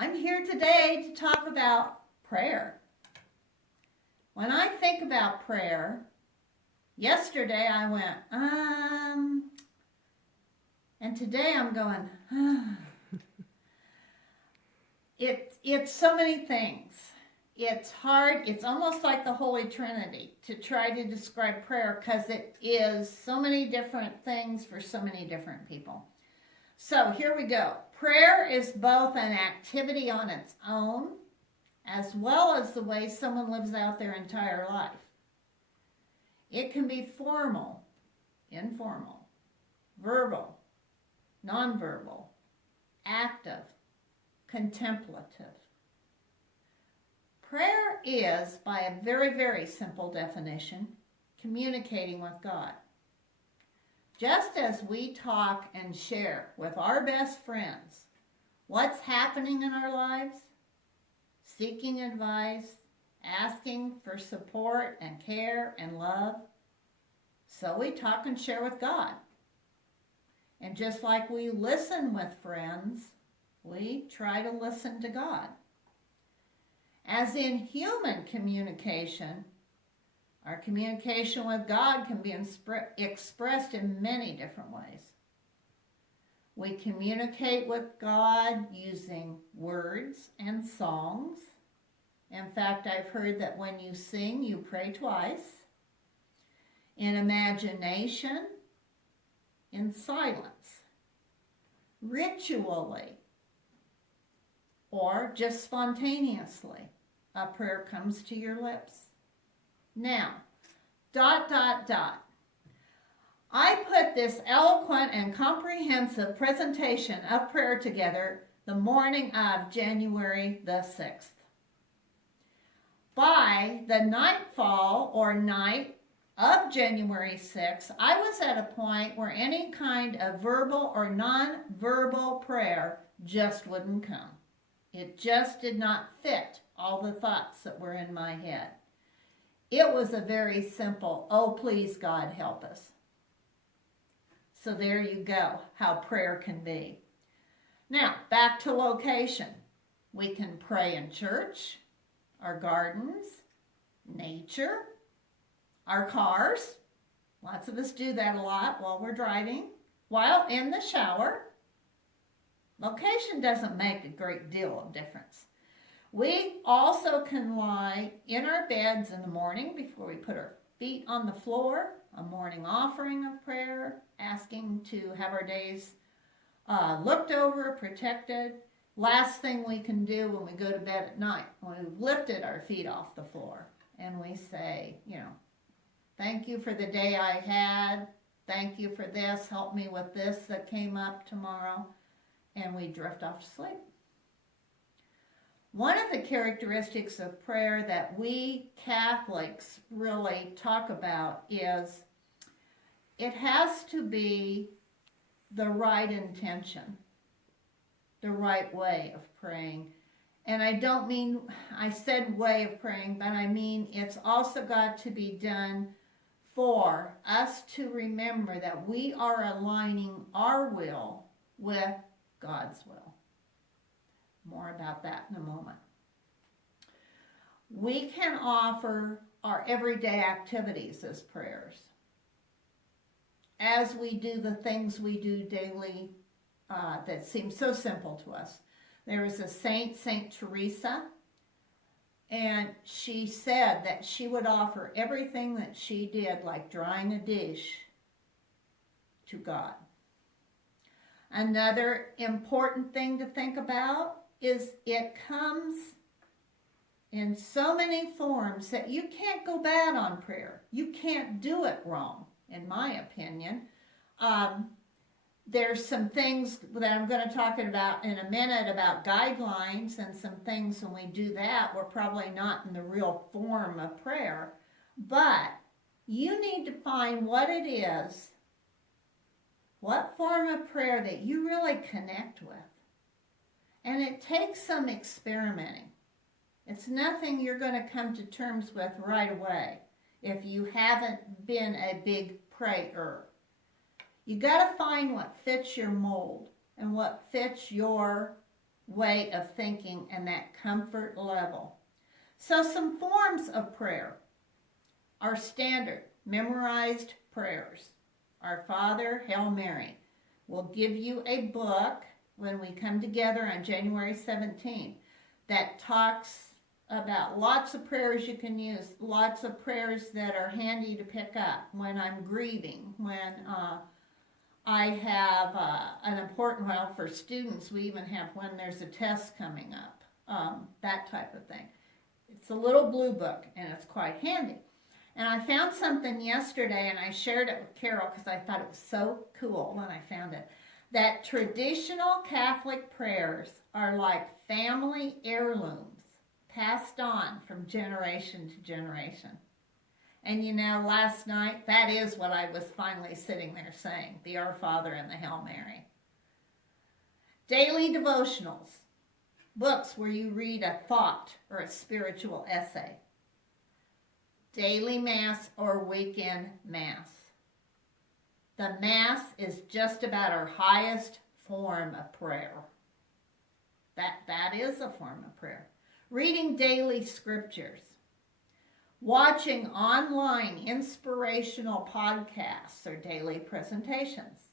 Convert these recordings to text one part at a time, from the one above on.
I'm here today to talk about prayer. When I think about prayer, yesterday I went, and today I'm going, It's so many things. It's hard. It's almost like the Holy Trinity to try to describe prayer because it is so many different things for so many different people. So here we go. Prayer is both an activity on its own as well as the way someone lives out their entire life. It can be formal, informal, verbal, nonverbal, active, contemplative. Prayer is, by a very, very simple definition, communicating with God. Just as we talk and share with our best friends what's happening in our lives, seeking advice, asking for support and care and love, so we talk and share with God. And just like we listen with friends, we try to listen to God. As in human communication, our communication with God can be expressed in many different ways. We communicate with God using words and songs. In fact, I've heard that when you sing, you pray twice. In imagination, in silence, ritually, or just spontaneously, a prayer comes to your lips. Now, ... I put this eloquent and comprehensive presentation of prayer together the morning of January the 6th. By the nightfall or night of January 6th, I was at a point where any kind of verbal or non-verbal prayer just wouldn't come. It just did not fit all the thoughts that were in my head. It was a very simple, oh, please, God, help us. So there you go, how prayer can be. Now, back to location. We can pray in church, our gardens, nature, our cars. Lots of us do that a lot while we're driving, while in the shower. Location doesn't make a great deal of difference. We also can lie in our beds in the morning before we put our feet on the floor, a morning offering of prayer, asking to have our days looked over, protected. Last thing we can do when we go to bed at night, when we've lifted our feet off the floor, and we say, thank you for the day I had, thank you for this, help me with this that came up tomorrow, and we drift off to sleep. One of the characteristics of prayer that we Catholics really talk about is it has to be the right intention, the right way of praying. And I don't mean, I said way of praying, but I mean it's also got to be done for us to remember that we are aligning our will with God's will. More about that in a moment. We can offer our everyday activities as prayers. As we do the things we do daily that seem so simple to us. There is a saint, Saint Teresa, and she said that she would offer everything that she did, like drying a dish, to God. Another important thing to think about is it comes in so many forms that you can't go bad on prayer. You can't do it wrong, in my opinion. There's some things that I'm going to talk about in a minute about guidelines and some things when we do that, we're probably not in the real form of prayer. But you need to find what it is, what form of prayer that you really connect with. And it takes some experimenting. It's nothing you're going to come to terms with right away if you haven't been a big prayer. You got to find what fits your mold and what fits your way of thinking and that comfort level. So some forms of prayer are standard, memorized prayers. Our Father, Hail Mary. We'll give you a book when we come together on January 17th that talks about lots of prayers you can use, lots of prayers that are handy to pick up when I'm grieving, when I have an important, well, for students, we even have when there's a test coming up, that type of thing. It's a little blue book, and it's quite handy. And I found something yesterday, and I shared it with Carol because I thought it was so cool when I found it, that traditional Catholic prayers are like family heirlooms passed on from generation to generation. And you know, last night, that is what I was finally sitting there saying, the Our Father and the Hail Mary. Daily devotionals, books where you read a thought or a spiritual essay. Daily Mass or weekend Mass. The Mass is just about our highest form of prayer. That is a form of prayer. Reading daily scriptures. Watching online inspirational podcasts or daily presentations.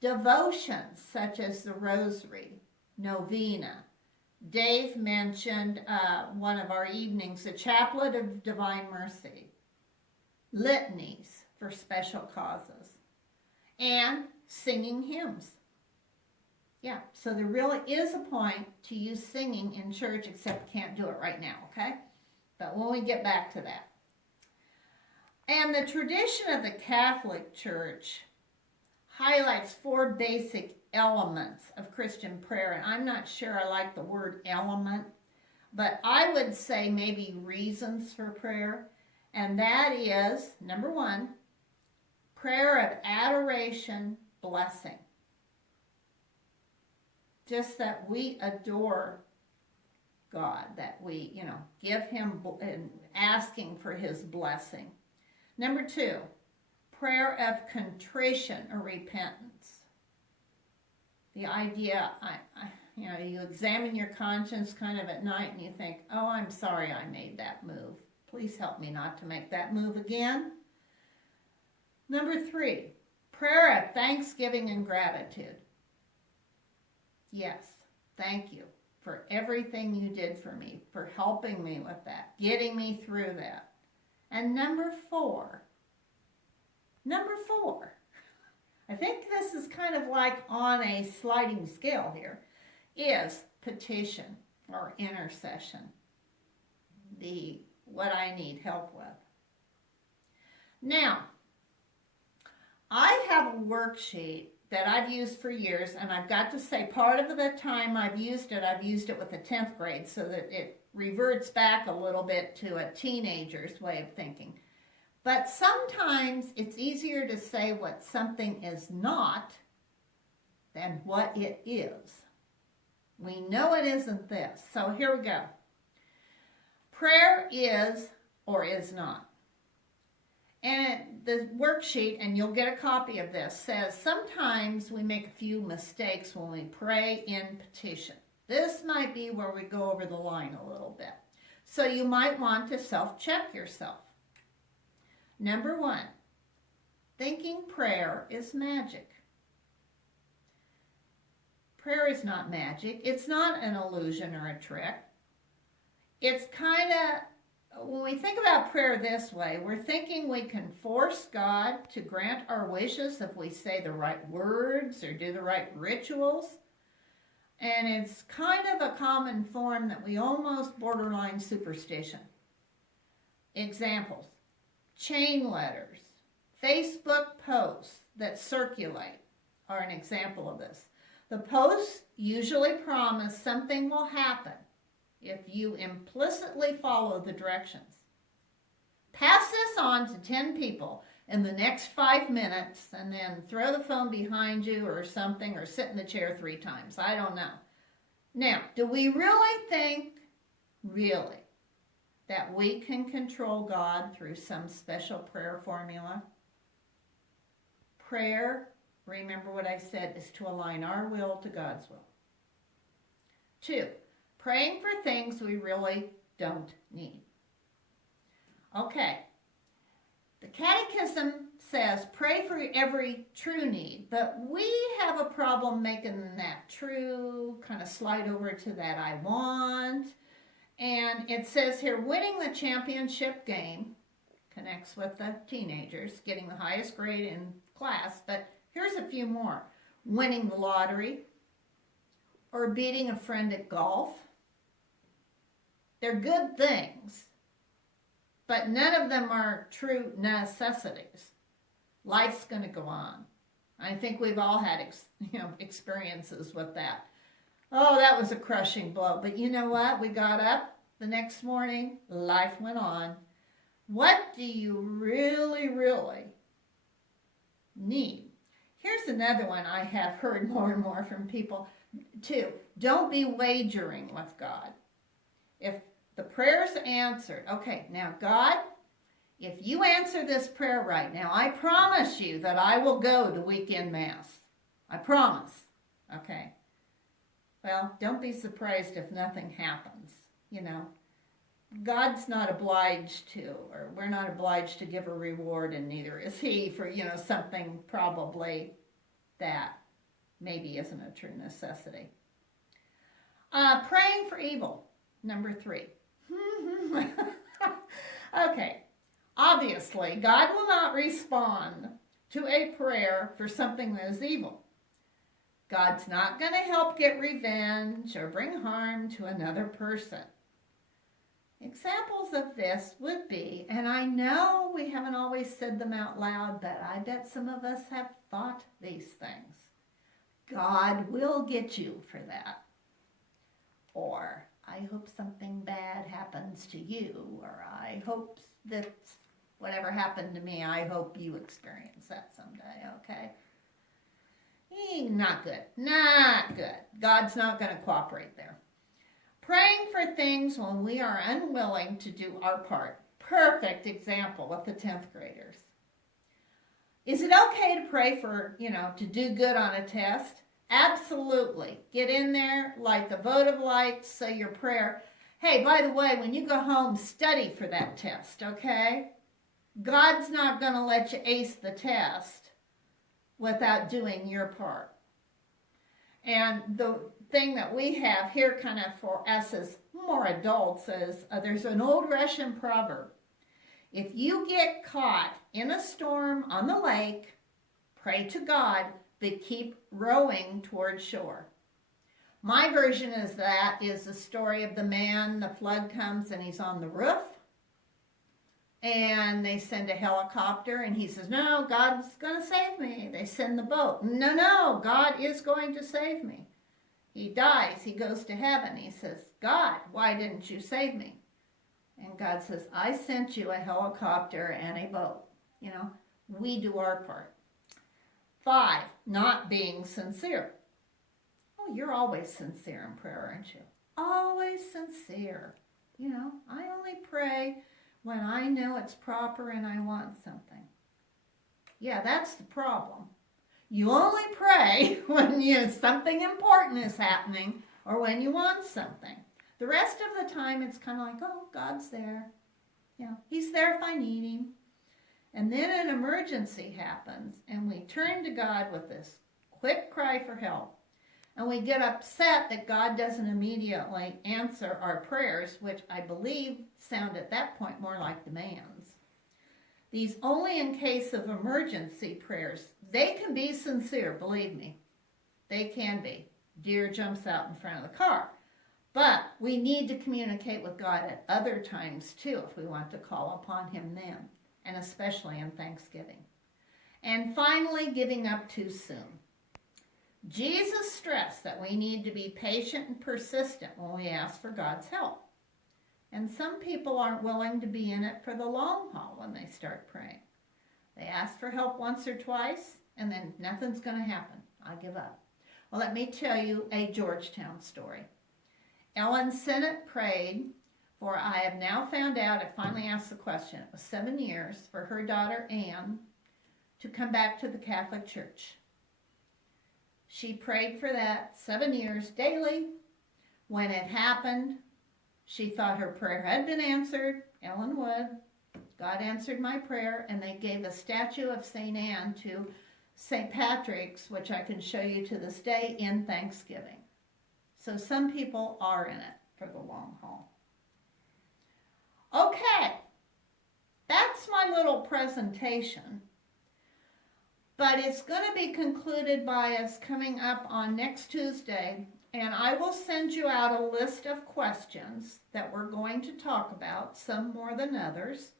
Devotions such as the Rosary, Novena. Dave mentioned one of our evenings, the Chaplet of Divine Mercy. Litanies for special causes. And singing hymns. Yeah, so there really is a point to use singing in church, except we can't do it right now, okay? But when we get back to that. And the tradition of the Catholic Church highlights 4 basic elements of Christian prayer. And I'm not sure I like the word element, but I would say maybe reasons for prayer. And that is, number 1, prayer of adoration, blessing. Just that we adore God, that we, give him and asking for his blessing. Number 2, prayer of contrition or repentance. The idea, you examine your conscience kind of at night and you think, oh, I'm sorry I made that move. Please help me not to make that move again. Number 3, prayer of thanksgiving and gratitude. Yes, thank you for everything you did for me, for helping me with that, getting me through that. And number 4, I think this is kind of like on a sliding scale here, is petition or intercession, what I need help with. Now, I have a worksheet that I've used for years, and I've got to say, part of the time I've used it with the 10th grade so that it reverts back a little bit to a teenager's way of thinking. But sometimes it's easier to say what something is not than what it is. We know it isn't this. So here we go. Prayer is or is not. And the worksheet, and you'll get a copy of this, says sometimes we make a few mistakes when we pray in petition. This might be where we go over the line a little bit. So you might want to self-check yourself. Number 1, thinking prayer is magic. Prayer is not magic. It's not an illusion or a trick. It's kind of, when we think about prayer this way, we're thinking we can force God to grant our wishes if we say the right words or do the right rituals. And it's kind of a common form that we almost borderline superstition. Examples: chain letters, Facebook posts that circulate are an example of this. The posts usually promise something will happen if you implicitly follow the directions. Pass this on to 10 people in the next 5 minutes and then throw the phone behind you or something, or sit in the chair 3 times. I don't know. Now, do we really think, that we can control God through some special prayer formula? Prayer, remember what I said, is to align our will to God's will. 2, praying for things we really don't need. Okay, the Catechism says pray for every true need, but we have a problem making that true, kind of slide over to that I want. And it says here, winning the championship game connects with the teenagers, getting the highest grade in class, but here's a few more. Winning the lottery or beating a friend at golf. They're good things, but none of them are true necessities. Life's going to go on. I think we've all had experiences with that. Oh, that was a crushing blow. But you know what? We got up the next morning. Life went on. What do you really, really need? Here's another one I have heard more and more from people too. Don't be wagering with God. If the prayer's answered, okay, now God, if you answer this prayer right now, I promise you that I will go to weekend mass. I promise. Okay. Well, don't be surprised if nothing happens. God's not obliged to, or we're not obliged to give a reward, and neither is He for, something probably that maybe isn't a true necessity. Praying for evil, number 3. Okay. Obviously, God will not respond to a prayer for something that is evil. God's not going to help get revenge or bring harm to another person. Examples of this would be, and I know we haven't always said them out loud, but I bet some of us have thought these things. God will get you for that. Or, I hope something bad happens to you, or I hope that whatever happened to me, I hope you experience that someday, okay? Not good. Not good. God's not going to cooperate there. Praying for things when we are unwilling to do our part. Perfect example with the 10th graders. Is it okay to pray for, to do good on a test? Absolutely. Get in there, light the votive lights, say your prayer. Hey, by the way, when you go home, study for that test, okay? God's not going to let you ace the test without doing your part. And the thing that we have here kind of for us as more adults is there's an old Russian proverb. If you get caught in a storm on the lake, pray to God, but keep rowing toward shore. My version is the story of the man, the flood comes and he's on the roof. And they send a helicopter, and he says, no, God's going to save me. They send the boat. No, God is going to save me. He dies. He goes to heaven. He says, God, why didn't you save me? And God says, I sent you a helicopter and a boat. We do our part. 5, not being sincere. Oh, you're always sincere in prayer, aren't you? Always sincere. I only pray when I know it's proper and I want something. Yeah, that's the problem. You only pray when something important is happening or when you want something. The rest of the time it's kind of like, oh, God's there. He's there if I need him. And then an emergency happens and we turn to God with this quick cry for help. And we get upset that God doesn't immediately answer our prayers, which I believe sound at that point more like demands. These only in case of emergency prayers. They can be sincere, believe me. They can be. Deer jumps out in front of the car. But we need to communicate with God at other times too if we want to call upon him then, and especially in Thanksgiving. And finally, giving up too soon. Jesus stressed that we need to be patient and persistent when we ask for God's help. And some people aren't willing to be in it for the long haul when they start praying. They ask for help once or twice, and then nothing's going to happen. I give up. Well, let me tell you a Georgetown story. Ellen Sinnott prayed for, I have now found out, I finally asked the question, it was 7 years for her daughter Anne to come back to the Catholic Church. She prayed for that 7 years daily. When it happened, she thought her prayer had been answered. Ellen Wood, God answered my prayer, and they gave a statue of St. Anne to St. Patrick's, which I can show you to this day, in Thanksgiving. So some people are in it for the long haul. Okay, that's my little presentation. But it's going to be concluded by us coming up on next Tuesday, and I will send you out a list of questions that we're going to talk about, some more than others.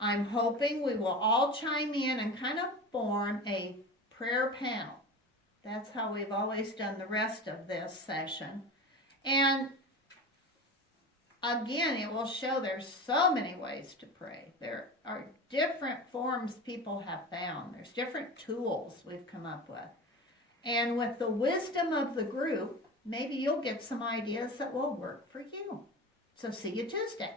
I'm hoping we will all chime in and kind of form a prayer panel. That's how we've always done the rest of this session. And again, it will show there's so many ways to pray. There are different forms people have found. There's different tools we've come up with. And with the wisdom of the group, maybe you'll get some ideas that will work for you. So see you Tuesday.